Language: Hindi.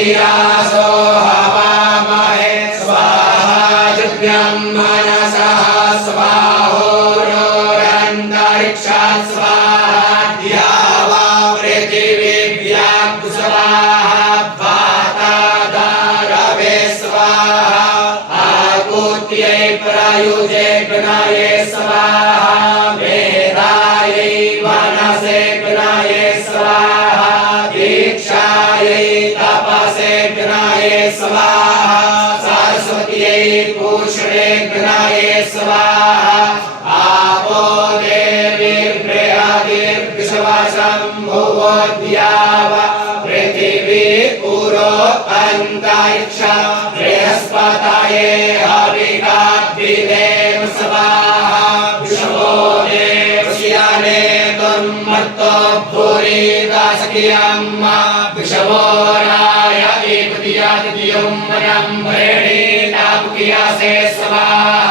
धियासो हवामहे स्वाहा जुभ्यं मनसः स्वाहोरोरन्तरिक्षात् स्वाहा द्यावा पृथिवीभ्यां स्वाहा वातादारवे स्वाहा आकुत्यै प्रयुजे गणये स्वाहा वेदायै मनसे गणये स्वाहा दीक्षायै तपसे गणये स्वाहा सरस्वत्यै पूषणे गणये स्वाहा आपो देवीर्बृहद्विश्वशम्भुवो द्याव पृथिवी पुरो अन्तरिक्षा बृहस्पतये हविकाभिदेव स्वाहा विश्वो देवस्याने तन्मत्तो भूरिदासकियम्मा विश्वो राय एकदियादियं वनं वरेणि तापुकियासे स्वाहा